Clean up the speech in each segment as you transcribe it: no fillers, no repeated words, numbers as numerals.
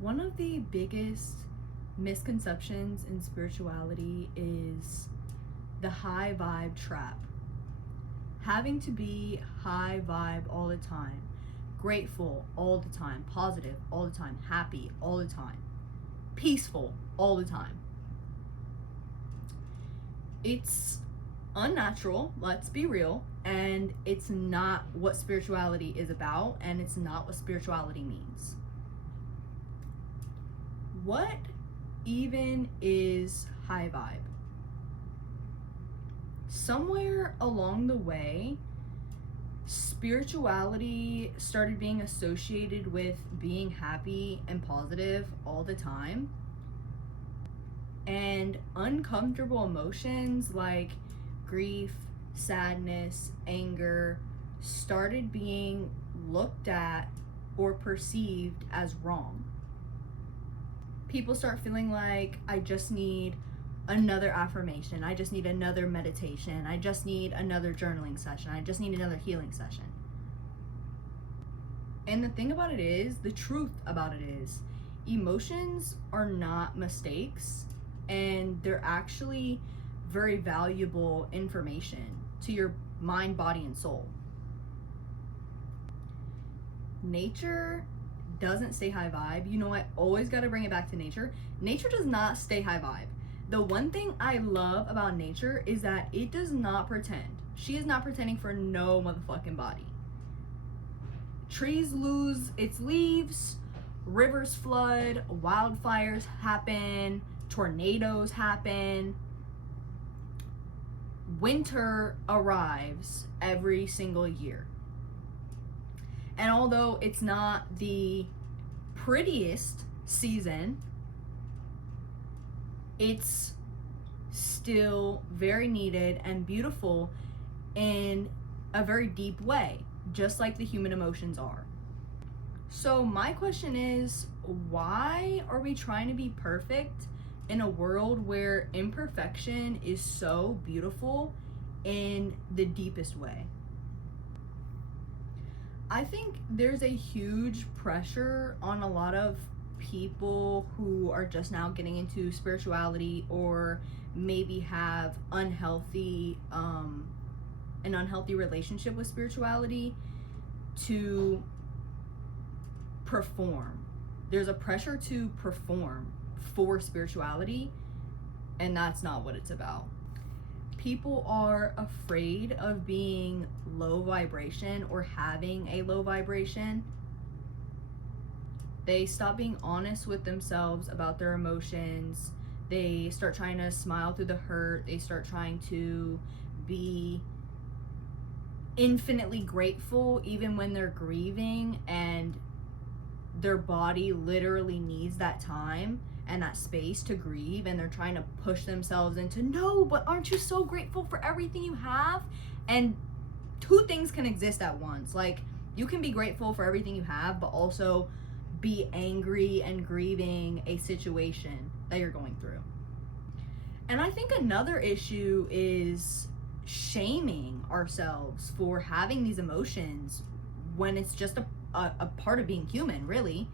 One of the biggest misconceptions in spirituality is the high vibe trap. Having to be high vibe all the time, grateful all the time, positive all the time, happy all the time, peaceful all the time. It's unnatural, let's be real, and it's not what spirituality is about, and it's not what spirituality means. What even is high vibe? Somewhere along the way, spirituality started being associated with being happy and positive all the time. And uncomfortable emotions like grief, sadness, anger started being looked at or perceived as wrong. People start feeling like, I just need another affirmation, I just need another meditation, I just need another journaling session, I just need another healing session. And the thing about it is, the truth about it is, emotions are not mistakes, and they're actually very valuable information to your mind, body, and soul. Nature doesn't stay high vibe. You know, I always got to bring it back to nature. Nature does not stay high vibe. The one thing I love about nature is that it does not pretend. She is not pretending for no motherfucking body. Trees lose its leaves, rivers flood, wildfires happen, tornadoes happen. Winter arrives every single year. And although it's not the prettiest season, it's still very needed and beautiful in a very deep way, just like the human emotions are. So my question is, why are we trying to be perfect in a world where imperfection is so beautiful in the deepest way? I think there's a huge pressure on a lot of people who are just now getting into spirituality, or maybe have an unhealthy relationship with spirituality, to perform. There's a pressure to perform for spirituality, and that's not what it's about. People are afraid of being low vibration or having a low vibration. They stop being honest with themselves about their emotions. They start trying to smile through the hurt. They start trying to be infinitely grateful even when they're grieving, and their body literally needs that time and that space to grieve, and they're trying to push themselves into, no, but aren't you so grateful for everything you have? And two things can exist at once. Like, you can be grateful for everything you have, but also be angry and grieving a situation that you're going through. And I think another issue is shaming ourselves for having these emotions when it's just a part of being human, really.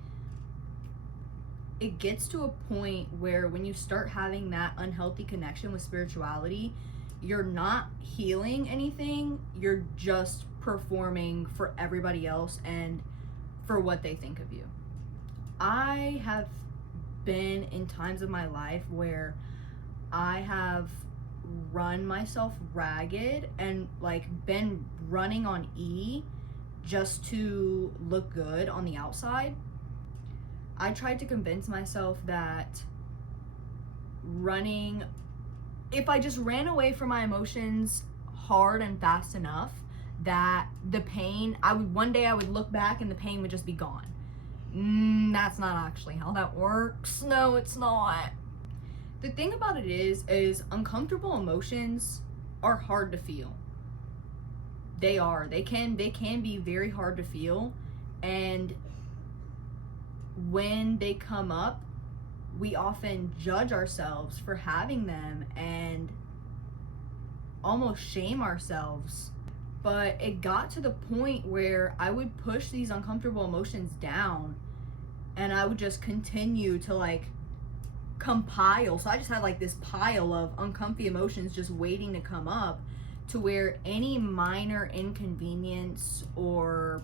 It gets to a point where when you start having that unhealthy connection with spirituality, you're not healing anything, you're just performing for everybody else and for what they think of you. I have been in times of my life where I have run myself ragged and like been running on E just to look good on the outside. I tried to convince myself that running, if I just ran away from my emotions hard and fast enough, that the pain, one day I would look back and the pain would just be gone. That's not actually how that works. No, it's not. The thing about it is uncomfortable emotions are hard to feel. They are. They can be very hard to feel, and when they come up, we often judge ourselves for having them and almost shame ourselves. But it got to the point where I would push these uncomfortable emotions down and I would just continue to like compile. So I just had like this pile of uncomfy emotions just waiting to come up, to where any minor inconvenience or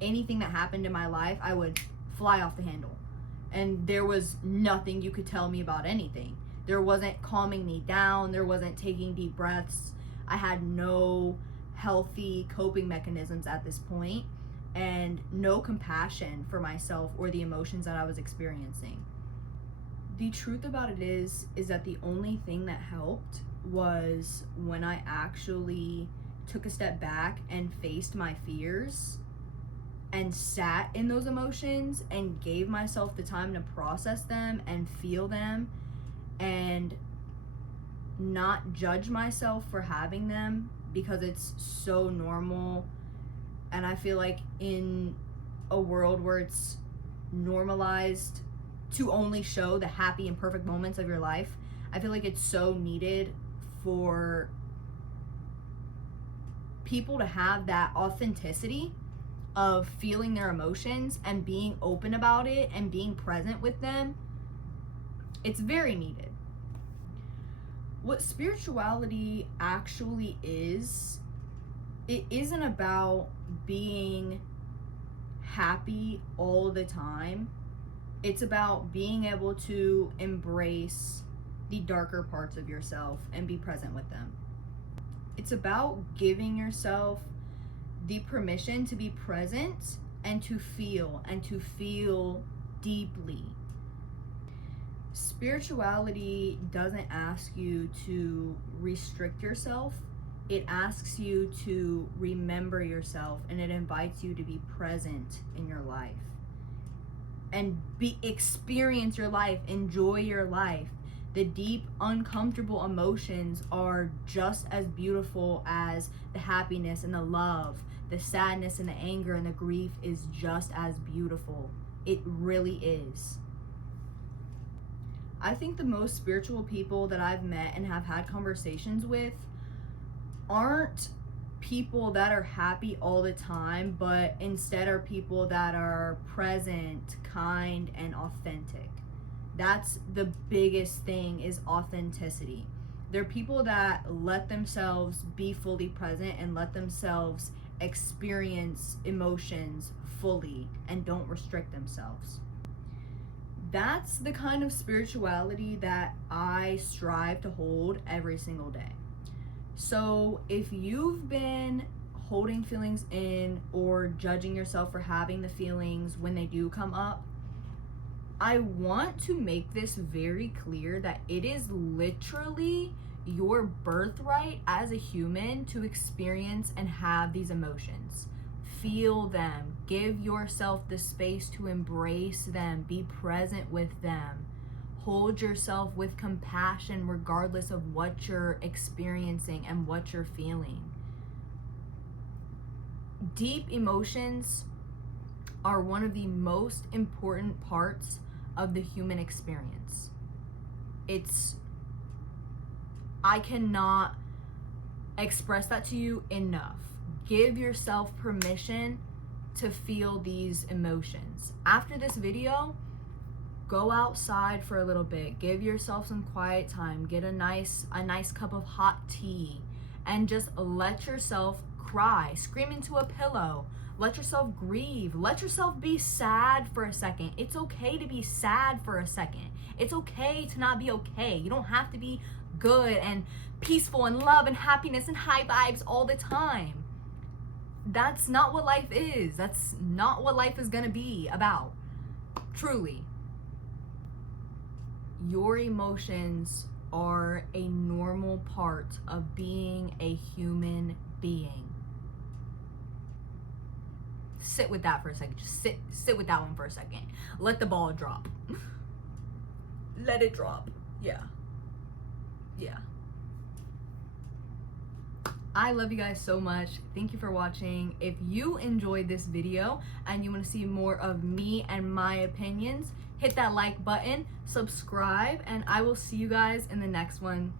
anything that happened in my life, I would fly off the handle. And there was nothing you could tell me about anything. There wasn't calming me down. There wasn't taking deep breaths. I had no healthy coping mechanisms at this point, and no compassion for myself or the emotions that I was experiencing. The truth about it is that the only thing that helped was when I actually took a step back and faced my fears and sat in those emotions and gave myself the time to process them and feel them and not judge myself for having them, because it's so normal. And I feel like in a world where it's normalized to only show the happy and perfect moments of your life, I feel like it's so needed for people to have that authenticity of feeling their emotions and being open about it and being present with them. It's very needed. What spirituality actually is, it isn't about being happy all the time. It's about being able to embrace the darker parts of yourself and be present with them. It's about giving yourself the permission to be present and to feel deeply. Spirituality doesn't ask you to restrict yourself. It asks you to remember yourself, and it invites you to be present in your life and experience your life, enjoy your life. The deep, uncomfortable emotions are just as beautiful as the happiness and the love. The sadness and the anger and the grief is just as beautiful. It really is. I think the most spiritual people that I've met and have had conversations with aren't people that are happy all the time, but instead are people that are present, kind, and authentic. That's the biggest thing, is authenticity. They're people that let themselves be fully present and let themselves experience emotions fully and don't restrict themselves. That's the kind of spirituality that I strive to hold every single day. So if you've been holding feelings in or judging yourself for having the feelings when they do come up, I want to make this very clear that it is literally your birthright as a human to experience and have these emotions. Feel them. Give yourself the space to embrace them. Be present with them. Hold yourself with compassion regardless of what you're experiencing and what you're feeling. Deep emotions are one of the most important parts of the human experience. I cannot express that to you enough. Give yourself permission to feel these emotions. After this video, go outside for a little bit. Give yourself some quiet time. Get a nice cup of hot tea and just let yourself cry. Scream into a pillow. Let yourself grieve. Let yourself be sad for a second. It's okay to be sad for a second. It's okay to not be okay. You don't have to be good and peaceful and love and happiness and high vibes all the time. That's not what life is. That's not what life is gonna be about. Truly. Your emotions are a normal part of being a human being. Sit with that for a second. Just sit with that one for a second. Let the ball drop. Let it drop. Yeah. I love you guys so much. Thank you for watching. If you enjoyed this video and you want to see more of me and my opinions, hit that like button, subscribe, and I will see you guys in the next one.